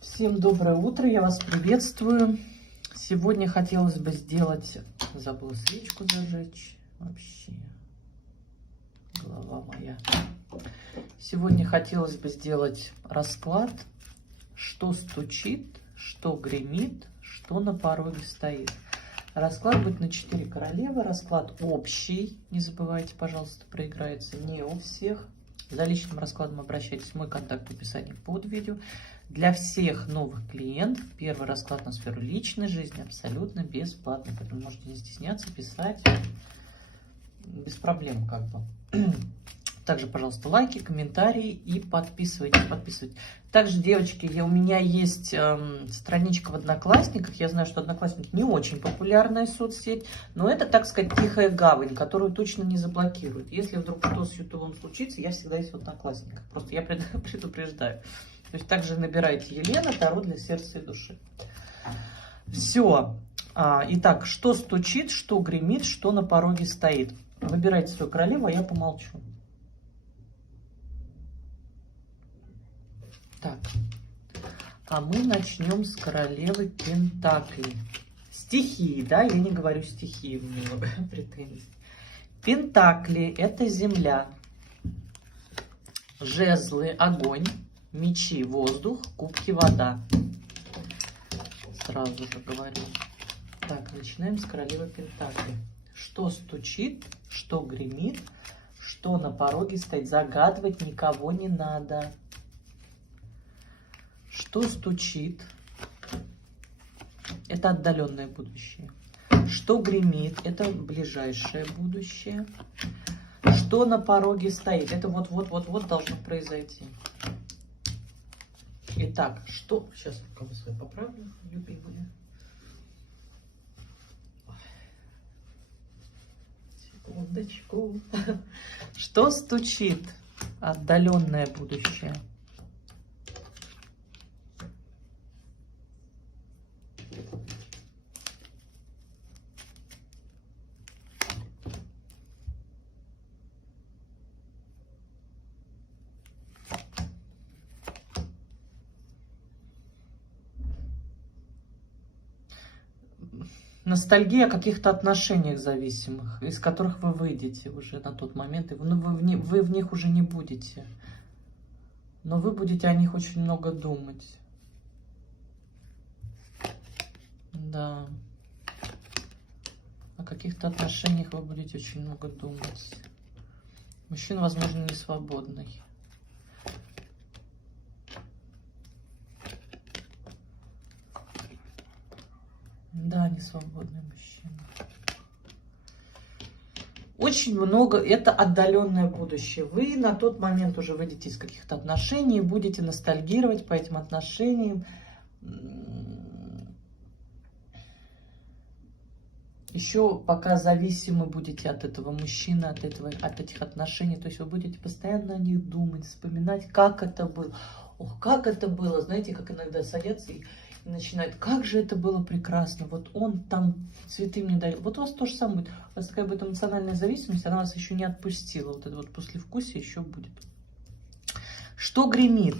Всем доброе утро, я вас приветствую. Сегодня хотелось бы сделать, забыла свечку зажечь, вообще, голова моя. Сегодня хотелось бы сделать расклад, что стучит, что гремит, что на пороге стоит. Расклад будет на 4 королевы, расклад общий, не забывайте, пожалуйста, проиграется не у всех. За личным раскладом обращайтесь в мой контакт в описании под видео. Для всех новых клиентов первый расклад на сферу личной жизни абсолютно бесплатно. Поэтому можете не стесняться, писать без проблем как бы. Также, пожалуйста, лайки, комментарии и подписывайтесь. Также, девочки, у меня есть страничка в Одноклассниках. Я знаю, что Одноклассник не очень популярная соцсеть, но это, так сказать, тихая гавань, которую точно не заблокируют. Если вдруг что с Ютубом случится, я всегда есть в Одноклассниках. Просто я предупреждаю. То есть также набирайте Елена, Таро для сердца и души. Все. Итак, что стучит, что гремит, что на пороге стоит. Выбирайте свою королеву, а я помолчу. Так, а мы начнем с королевы Пентаклей. Стихии, да, я не говорю стихии, у меня много претензий. Пентакли – это земля, жезлы – огонь, мечи – воздух, кубки – вода. Сразу же говорю. Так, начинаем с королевы Пентаклей. Что стучит, что гремит, что на пороге стоит. Загадывать никого не надо. Что стучит, это отдаленное будущее. Что гремит, это ближайшее будущее. Что на пороге стоит, это вот-вот-вот-вот должно произойти. Итак, что... Сейчас рукавы свои поправлю, любимые. Секундочку. Что стучит, отдаленное будущее. Ностальгия о каких-то отношениях зависимых, из которых вы выйдете уже на тот момент, и вы в них уже не будете. Но вы будете о них очень много думать. Да. О каких-то отношениях вы будете очень много думать. Мужчина, возможно, не свободный. Да, не свободный мужчина. Очень много, это отдаленное будущее. Вы на тот момент уже выйдете из каких-то отношений, будете ностальгировать по этим отношениям. Еще пока зависимы будете от этого мужчины, от этих отношений. То есть вы будете постоянно о них думать, вспоминать, как это было. Ох, как это было. Знаете, как иногда садятся и начинают, как же это было прекрасно. Вот он там цветы мне дарил. Вот у вас то же самое будет. У вас такая будет эмоциональная зависимость, она вас еще не отпустила. Вот это вот послевкусие еще будет. Что гремит?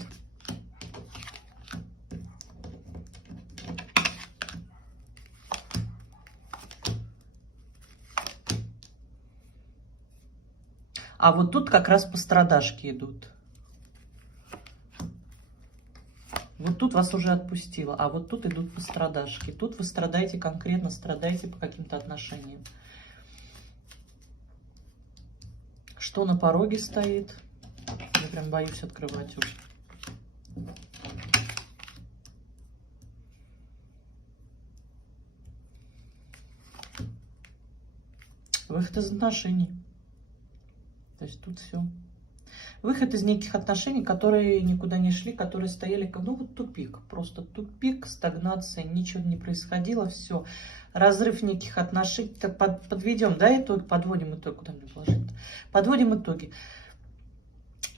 А вот тут как раз пострадашки идут. Вот тут вас уже отпустило, а вот тут идут пострадашки. Тут вы страдаете конкретно, страдаете по каким-то отношениям. Что на пороге стоит? Я прям боюсь открывать уже. Выход из отношений. То есть тут все. Выход из неких отношений, которые никуда не шли, которые стояли, ну вот тупик, просто тупик, стагнация, ничего не происходило, все. Разрыв неких отношений, подведем, да, итог, подводим итог, куда мне положить? Подводим итоги.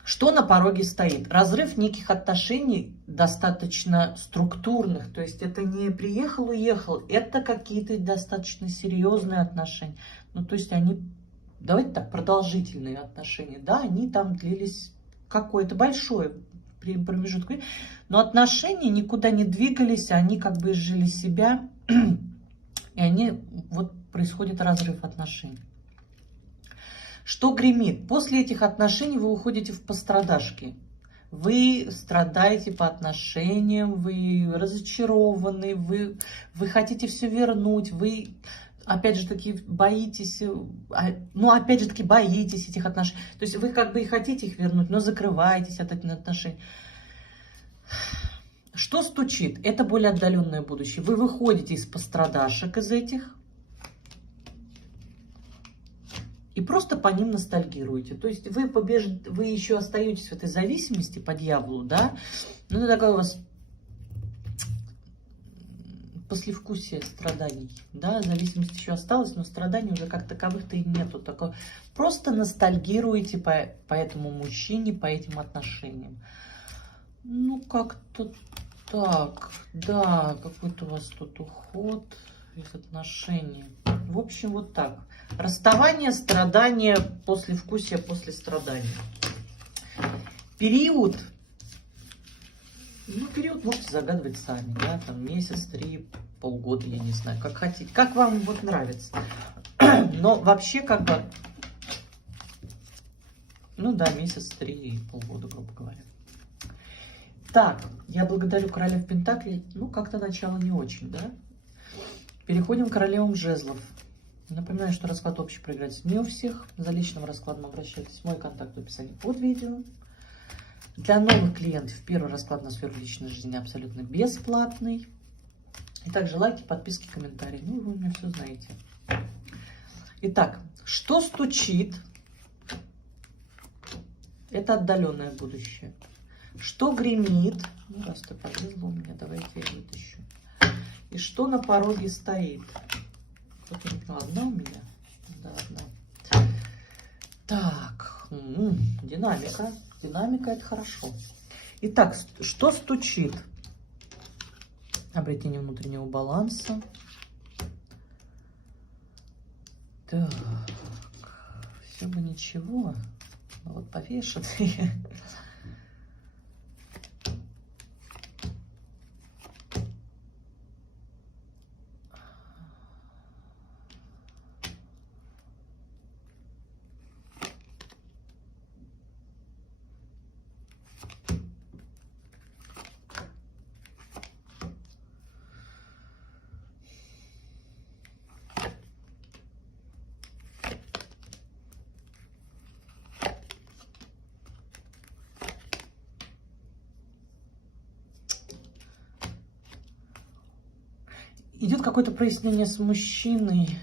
Что на пороге стоит? Разрыв неких отношений достаточно структурных, то есть это не приехал-уехал, это какие-то достаточно серьезные отношения, ну то есть они... Давайте так, продолжительные отношения, да, они там длились какое-то большое промежуток. Но отношения никуда не двигались, они как бы изжили себя, и они, вот происходит разрыв отношений. Что гремит? После этих отношений вы уходите в пострадашки. Вы страдаете по отношениям, вы разочарованы, вы хотите все вернуть, вы, опять же таки, боитесь, опять же таки, боитесь этих отношений. То есть вы как бы и хотите их вернуть, но закрываетесь от этих отношений. Что стучит? Это более отдаленное будущее. Вы выходите из пострадашек из этих и просто по ним ностальгируете. То есть вы еще остаетесь в этой зависимости по дьяволу, да? Ну, это такое у вас послевкусие страданий, да? Зависимость еще осталась, но страданий уже как таковых-то и нету. Такое. Просто ностальгируете по этому мужчине, по этим отношениям. Ну, как-то так, да, какой-то у вас тут уход из отношений. В общем, вот так. Расставание, страдания, послевкусие после страданий. Период. Ну, период можете загадывать сами, да, там месяц, 3, полгода, я не знаю, как хотите, как вам вот нравится. Но вообще, как бы, ну да, месяц, 3, полгода, грубо говоря. Так, я благодарю королев Пентаклей. Ну, как-то начало не очень, да? Переходим к королевам жезлов. Напоминаю, что расклад общий проиграется не у всех. За личным раскладом обращайтесь в мой контакт в описании под видео. Для новых клиентов первый расклад на сферу личной жизни абсолютно бесплатный. И также лайки, подписки, комментарии. Ну, вы у меня все знаете. Итак, что стучит? Это отдаленное будущее. Что гремит? Ну, раз ты полезла у меня, давайте я вытащу. И что на пороге стоит? Одна у меня? Да, одна. Так, динамика. Динамика — это хорошо. Итак, что стучит? Обретение внутреннего баланса. Так, все бы ничего. Но вот повешенный. Идет какое-то прояснение с мужчиной,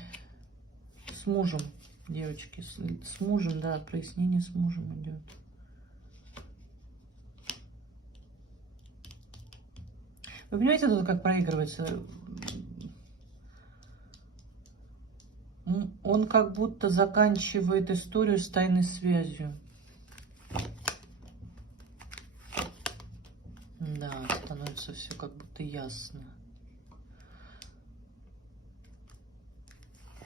с мужем, девочки, с мужем, да, прояснение с мужем идет. Вы понимаете, тут как проигрывается? Он как будто заканчивает историю с тайной связью. Да, становится все как будто ясно.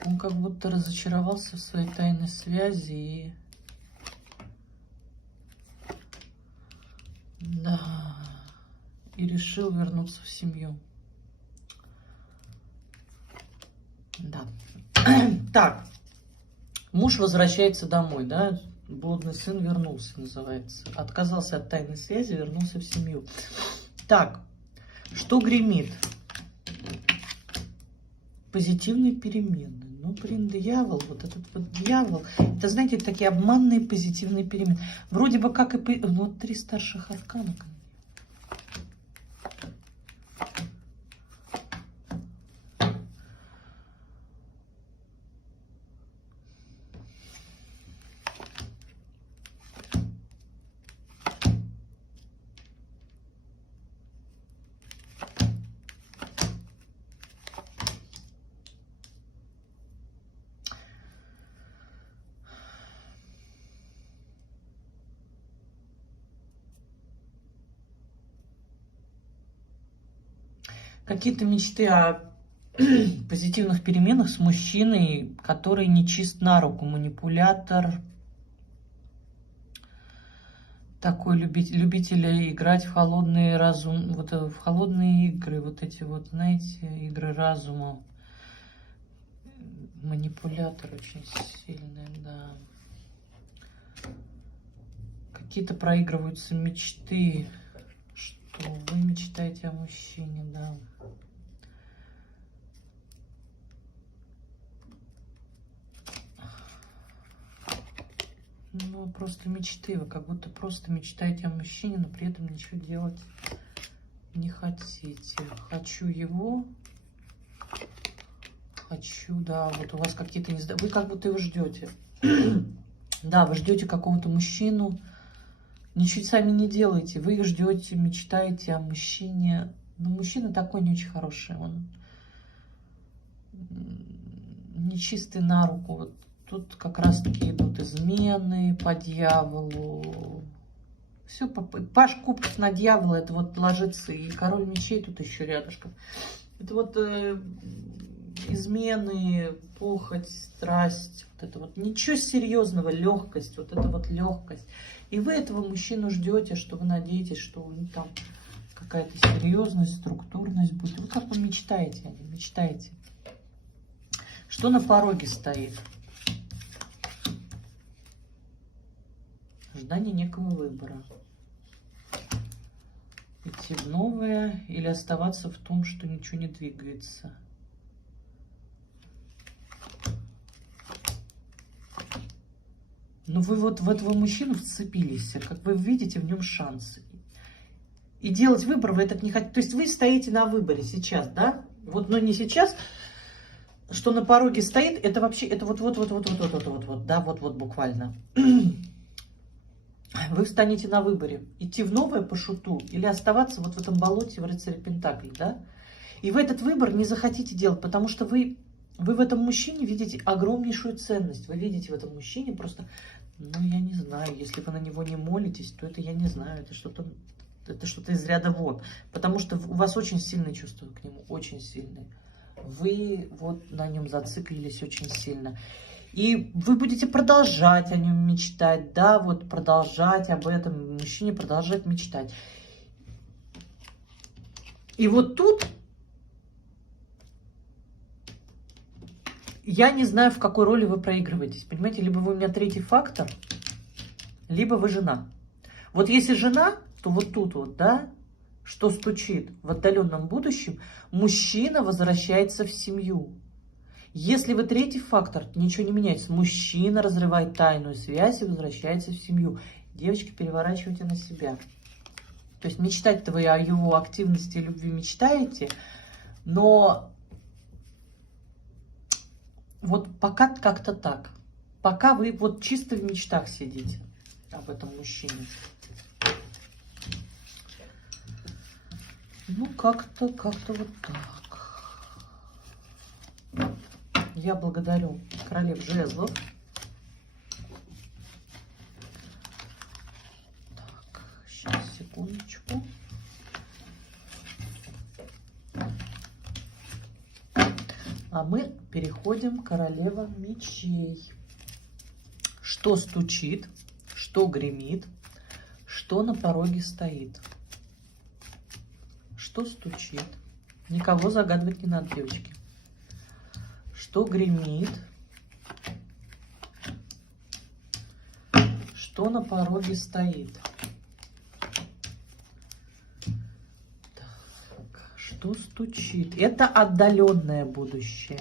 Он как будто разочаровался в своей тайной связи и... Да. И решил вернуться в семью. Да. Так. Муж возвращается домой, да? Блудный сын вернулся, называется. Отказался от тайной связи, вернулся в семью. Так. Что гремит? Позитивные перемены. Ну, блин, дьявол, вот этот вот дьявол. Это, знаете, такие обманные позитивные перемены. Вроде бы как и... Вот 3 старших аркана. Какие-то мечты о позитивных переменах с мужчиной, который не чист на руку, манипулятор. такой любитель играть в холодные разум, вот в холодные игры, вот эти вот, знаете, игры разума. Манипулятор очень сильный, да. Какие-то проигрываются мечты, что вы мечтаете о мужчине, да. Ну, просто мечты. Вы как будто просто мечтаете о мужчине, но при этом ничего делать не хотите. Хочу его. Хочу, да. Вот у вас какие-то не... Вы как будто его ждете. Да, вы ждете какого-то мужчину. Ничего сами не делаете. Вы их ждете, мечтаете о мужчине. Но мужчина такой не очень хороший. Он нечистый на руку. Вот. Тут как раз-таки идут измены по дьяволу. Все, паш кубков на дьявола, это вот ложится. И король мечей тут еще рядышком. Это вот измены, похоть, страсть. Вот это вот ничего серьезного, легкость. Вот это вот легкость. И вы этого мужчину ждете, что вы надеетесь, что у них там какая-то серьезность, структурность будет. Вы как бы мечтаете о нем, мечтаете. Что на пороге стоит? Ожидание некого выбора. Идти в новое или оставаться в том, что ничего не двигается. Но вы вот в этого мужчину вцепились, как вы видите в нем шансы. И делать выбор вы этот не хотите. То есть вы стоите на выборе сейчас, да? Вот, но не сейчас. Что на пороге стоит, это вообще, это вот, да, вот буквально. Вы встанете на выборе, идти в новое по шуту или оставаться вот в этом болоте в рыцаре Пентаклей, да? И вы этот выбор не захотите делать, потому что вы в этом мужчине видите огромнейшую ценность. Вы видите в этом мужчине просто, ну, я не знаю, если вы на него не молитесь, то это, я не знаю, это что-то из ряда вон. Потому что у вас очень сильные чувства к нему, очень сильные. Вы вот на нем зациклились очень сильно. И вы будете продолжать о нем мечтать, да, вот продолжать об этом мужчине, продолжать мечтать. И вот тут я не знаю, в какой роли вы проигрываетесь, понимаете? Либо вы у меня третий фактор, либо вы жена. Вот если жена, то вот тут вот, да, что стучит в отдаленном будущем, мужчина возвращается в семью. Если вы третий фактор, ничего не меняется. Мужчина разрывает тайную связь и возвращается в семью. Девочки, переворачивайте на себя. То есть мечтать-то вы о его активности и любви мечтаете, но вот пока как-то так. Пока вы вот чисто в мечтах сидите об этом мужчине. Ну, как-то вот так. Я благодарю королев жезлов. Так, сейчас, секундочку. А мы переходим к королеве мечей. Что стучит, что гремит, что на пороге стоит. Что стучит? Никого загадывать не надо, девочки. Что гремит? Что на пороге стоит? Так, что стучит? Это отдаленное будущее.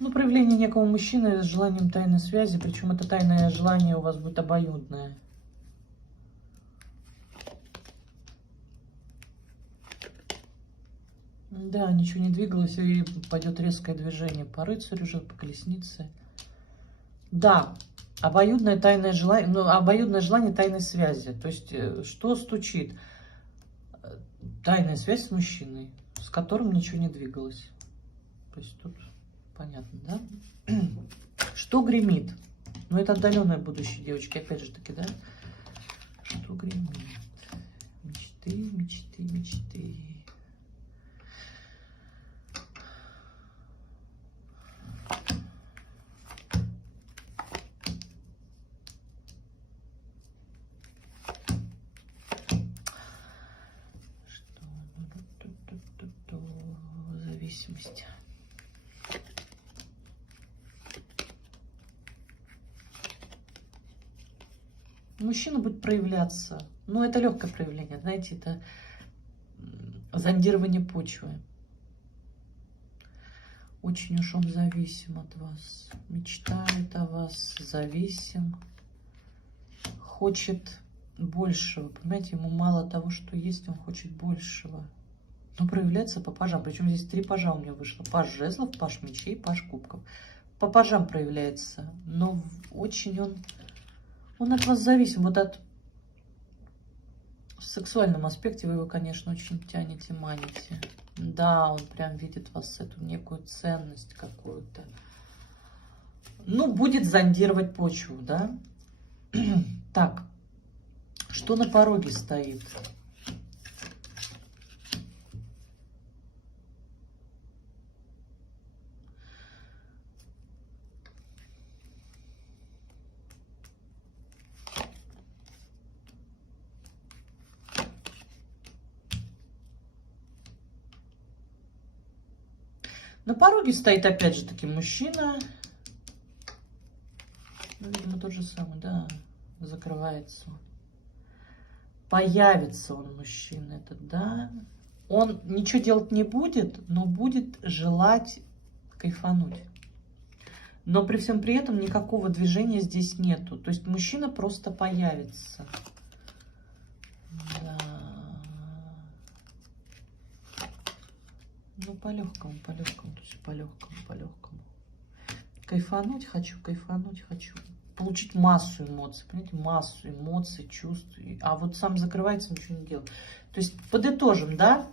Ну, проявление некого мужчины с желанием тайной связи, причем это тайное желание у вас будет обоюдное. Да, ничего не двигалось, и пойдет резкое движение по рыцарю уже, по колеснице. Да, обоюдное тайное желание, ну, обоюдное желание тайной связи. То есть, что стучит? Тайная связь с мужчиной, с которым ничего не двигалось. То есть тут понятно, да? Что гремит? Ну, это отдаленное будущее, девочки, опять же таки, да? Что гремит? Мечты, мечты, мечты. Зависимость. Мужчина будет проявляться. Ну, это легкое проявление, знаете, это зондирование почвы. Очень уж он зависим от вас. Мечтает о вас, зависим. Хочет большего. Понимаете, ему мало того, что есть, он хочет большего. Но проявляется по пажам. Причем здесь 3 пажа у меня вышло. Паж жезлов, паж мечей, паж кубков. По пажам проявляется. Но очень он от вас зависим. Вот от... В сексуальном аспекте вы его, конечно, очень тянете, маните. Да, он прям видит в вас эту некую ценность какую-то. Ну, будет зондировать почву, да? Так, что на пороге стоит? На пороге стоит опять же таки мужчина. Ну, видимо, тот же самый, да, закрывается он. Появится он, мужчина этот, да. Он ничего делать не будет, но будет желать кайфануть. Но при всем при этом никакого движения здесь нету. То есть мужчина просто появится. Да. Ну, по-легкому, по-легкому, то есть по-легкому, по-легкому. Кайфануть хочу, кайфануть хочу. Получить массу эмоций, понимаете, массу эмоций, чувств. А вот сам закрывается, ничего не делает. То есть подытожим, да,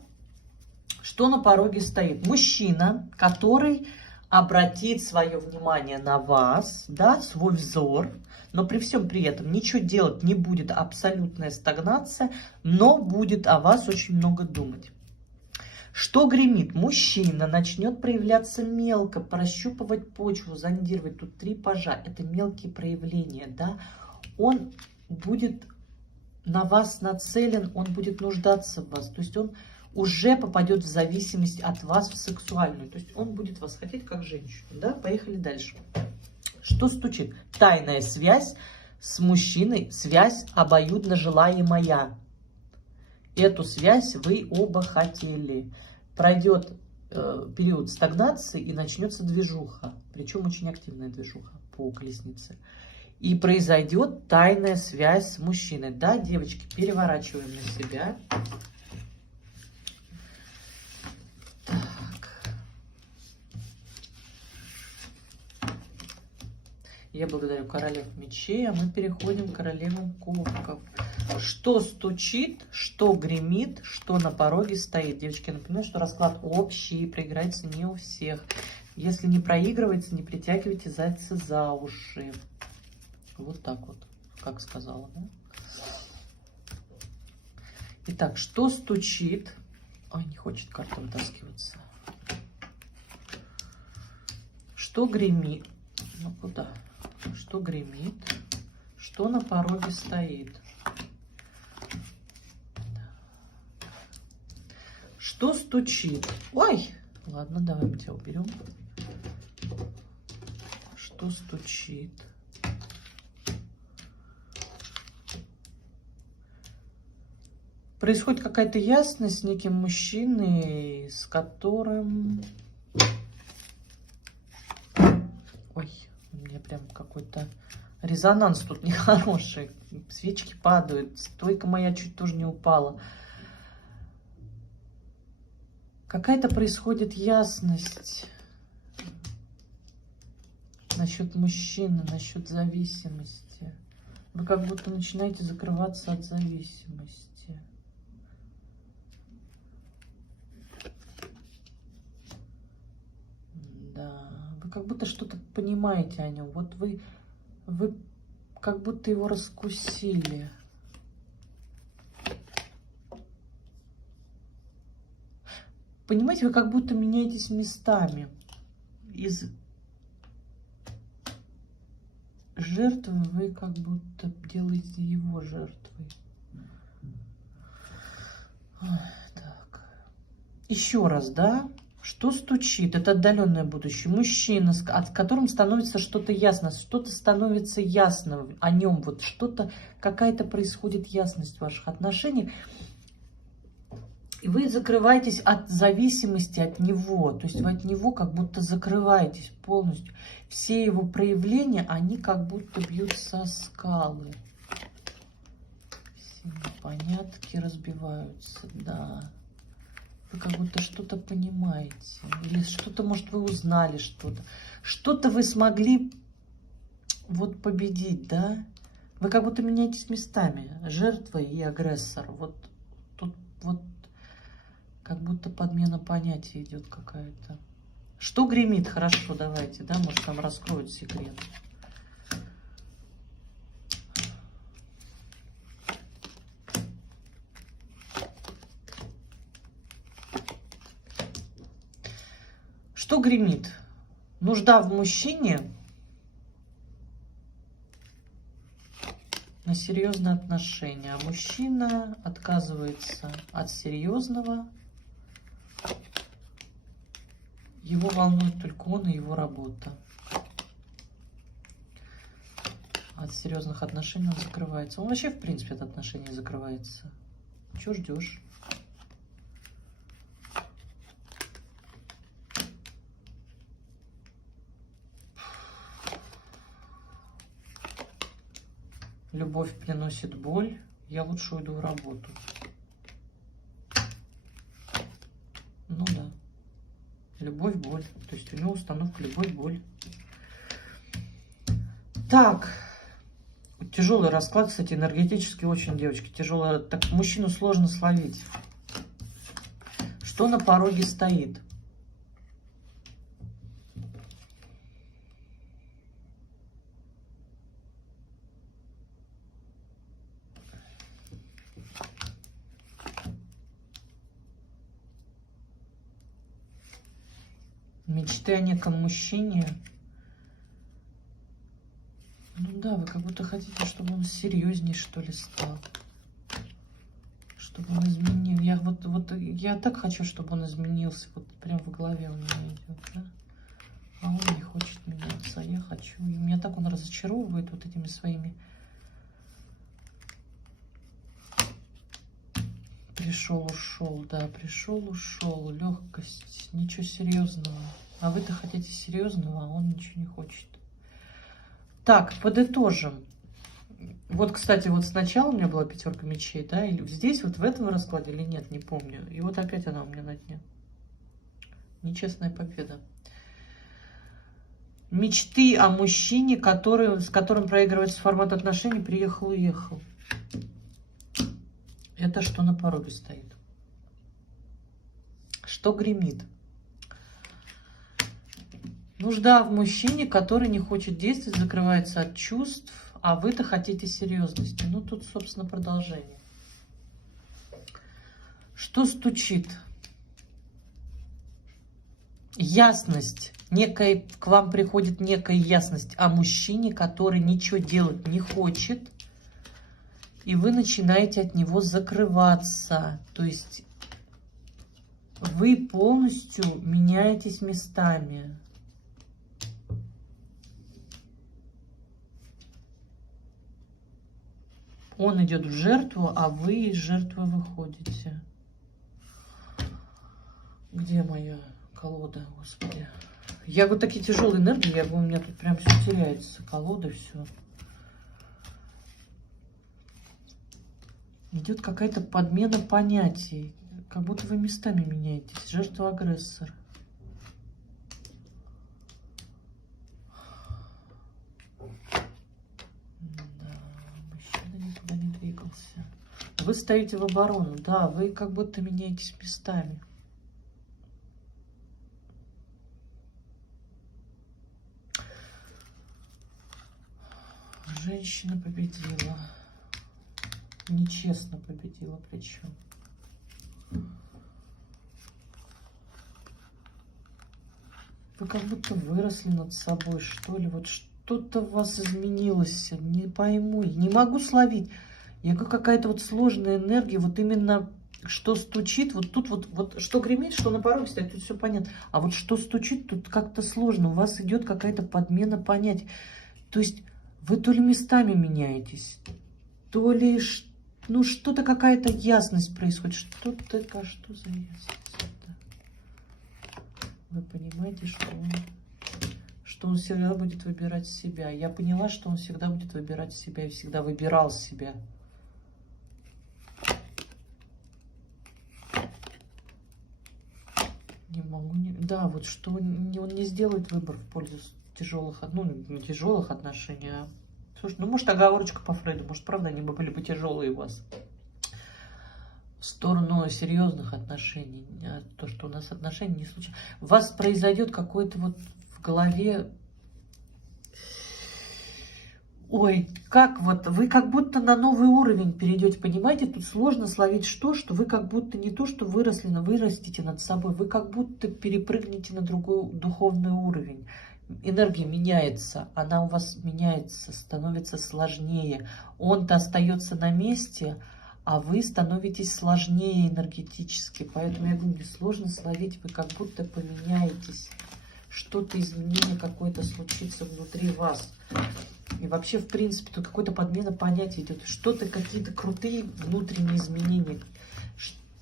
что на пороге стоит. Мужчина, который обратит свое внимание на вас, да, свой взор, но при всем при этом ничего делать не будет, абсолютная стагнация, но будет о вас очень много думать. Что гремит? Мужчина начнет проявляться мелко, прощупывать почву, зондировать. Тут 3 пажа. Это мелкие проявления, да. Он будет на вас нацелен, он будет нуждаться в вас. То есть он уже попадет в зависимость от вас в сексуальную. То есть он будет вас хотеть как женщину, да. Поехали дальше. Что стучит? Тайная связь с мужчиной, связь обоюдно желаемая. Эту связь вы оба хотели. Пройдет период стагнации и начнется движуха. Причем очень активная движуха по колеснице. И произойдет тайная связь с мужчиной. Да, девочки, переворачиваем на себя. Так. Я благодарю королев мечей, а мы переходим к королевам кубков. Что стучит, что гремит, что на пороге стоит. Девочки, я напоминаю, что расклад общий, проиграется не у всех. Если не проигрывается, не притягивайте зайца за уши. Вот так вот, как сказала, да? Итак, что стучит? Ой, не хочет карта вытаскиваться. Что гремит? Ну, куда? Что гремит? Что на пороге стоит? Что стучит? Ой! Ладно, давай мы тебя уберем. Что стучит? Происходит какая-то ясность с неким мужчиной, с которым... Ой, у меня прям какой-то резонанс тут нехороший. Свечки падают, стойка моя чуть тоже не упала. Какая-то происходит ясность насчет мужчины, насчет зависимости. Вы как будто начинаете закрываться от зависимости. Вы как будто что-то понимаете о нем. Вот вы как будто его раскусили. Понимаете, вы как будто меняетесь местами. Из жертвы вы как будто делаете его жертвой. Так. Еще раз, да? Что стучит? Это отдаленное будущее. Мужчина, с которым становится что-то ясно. Что-то становится ясно о нем. Вот что-то, какая-то происходит ясность в ваших отношениях. И вы закрываетесь от зависимости от него. То есть вы от него как будто закрываетесь полностью. Все его проявления, они как будто бьют со скалы. Все непонятки разбиваются, да. Вы как будто что-то понимаете. Или что-то, может, вы узнали что-то. Что-то вы смогли вот победить, да? Вы как будто меняетесь местами. Жертва и агрессор. Вот тут вот как будто подмена понятий идет какая-то. Что гремит? Хорошо, давайте, да? Может, там раскроют секрет. Что гремит? Нужда в мужчине на серьезные отношения. А мужчина отказывается от серьезного. Его волнует только он и его работа. От серьезных отношений он закрывается. Он вообще, в принципе, от отношений закрывается. Чего ждешь? Любовь приносит боль. Я лучше уйду в работу. Ну да. Любовь, боль. То есть у него установка любовь, боль. Так. Тяжелый расклад, кстати, энергетически очень, девочки, тяжелый. Так, мужчину сложно словить. Что на пороге стоит? Мечты о неком мужчине. Ну да, вы как будто хотите, чтобы он серьезней, что ли, стал. Чтобы он изменил. Я так хочу, чтобы он изменился. Вот прям в голове у меня идет, да? А он не хочет меняться, а я хочу. И меня так он разочаровывает вот этими своими. Пришел, ушел, да, пришел, ушел. Легкость, ничего серьезного. А вы-то хотите серьезного, а он ничего не хочет. Так, подытожим. Вот, кстати, вот сначала у меня была пятерка мечей, да, или здесь вот в этом раскладе или нет, не помню. И вот опять она у меня на дне. Нечестная победа. Мечты о мужчине, с которым проигрывается формат отношений, приехал-уехал. Это что на пороге стоит? Что гремит? Нужда в мужчине, который не хочет действовать, закрывается от чувств, а вы-то хотите серьезности. Ну, тут, собственно, продолжение. Что стучит? Ясность. К вам приходит некая ясность о мужчине, который ничего делать не хочет, и вы начинаете от него закрываться. То есть вы полностью меняетесь местами. Он идет в жертву, а вы из жертвы выходите. Где моя колода, господи? Я вот такие тяжелые энергии, у меня тут прям все теряется. Колода, все. Идет какая-то подмена понятий. Как будто вы местами меняетесь. Жертва-агрессор. Никуда не двигался. Вы стоите в оборону, да, вы как будто меняетесь местами. Женщина победила. Нечестно победила причем. Вы как будто выросли над собой, что ли. Вот что-то в вас изменилось. Не пойму. Не могу словить. Я говорю, какая-то вот сложная энергия. Вот именно что стучит. Вот тут вот что гремит, что на пороге стоит. Тут все понятно. А вот что стучит, тут как-то сложно. У вас идет какая-то подмена понятий. То есть вы то ли местами меняетесь, то ли ну что-то, какая-то ясность происходит. Что за ясность? Вы понимаете, что он всегда будет выбирать себя. Я поняла, что он всегда будет выбирать себя и всегда выбирал себя. Не могу, да, вот что он не сделает выбор в пользу тяжелых, ну, не тяжелых отношений, а... Слушай, ну, может, оговорочка по Фрейду, может, правда, они бы были бы тяжелые у вас. В сторону серьезных отношений, а то, что у нас отношения не случайно. У вас произойдет какой-то вот в голове... Ой, как вот, вы как будто на новый уровень перейдете, понимаете? Тут сложно словить что вы как будто не то, что выросли, но вырастите над собой. Вы как будто перепрыгнете на другой духовный уровень. Энергия меняется, она у вас меняется, становится сложнее. Он-то остается на месте, а вы становитесь сложнее энергетически. Поэтому я говорю, сложно словить, вы как будто поменяетесь. Что-то изменение какое-то случится внутри вас. И вообще, в принципе, тут какой-то подмена понятий идет. Что-то, какие-то крутые внутренние изменения.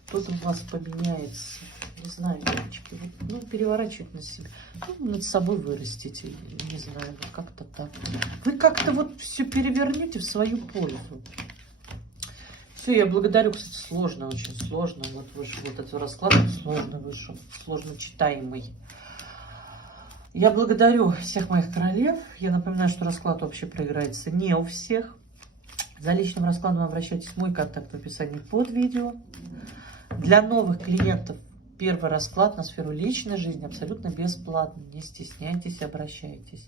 Что-то у вас поменяется. Не знаю, девочки. Вот, ну, переворачивать на себя. Ну, над собой вырастите. Не знаю, вот как-то так. Вы как-то вот все перевернете в свою пользу. Все, я благодарю, кстати, сложно, очень сложно. Вот вышел вот этот расклад, сложно вышел, сложно читаемый. Я благодарю всех моих королев. Я напоминаю, что расклад вообще проиграется не у всех. За личным раскладом обращайтесь в мой контакт в описании под видео. Для новых клиентов первый расклад на сферу личной жизни абсолютно бесплатно. Не стесняйтесь, обращайтесь.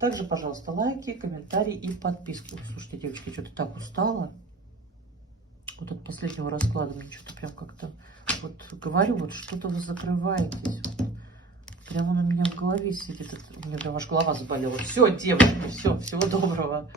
Также, пожалуйста, лайки, комментарии и подписки. Ой, слушайте, девочки, что-то так устала. Вот от последнего расклада мне что-то прям как-то... Вот говорю, вот что-то вы закрываетесь. Прямо он у меня в голове сидит. У меня прям аж голова заболела. Все, девочки, все, всего доброго.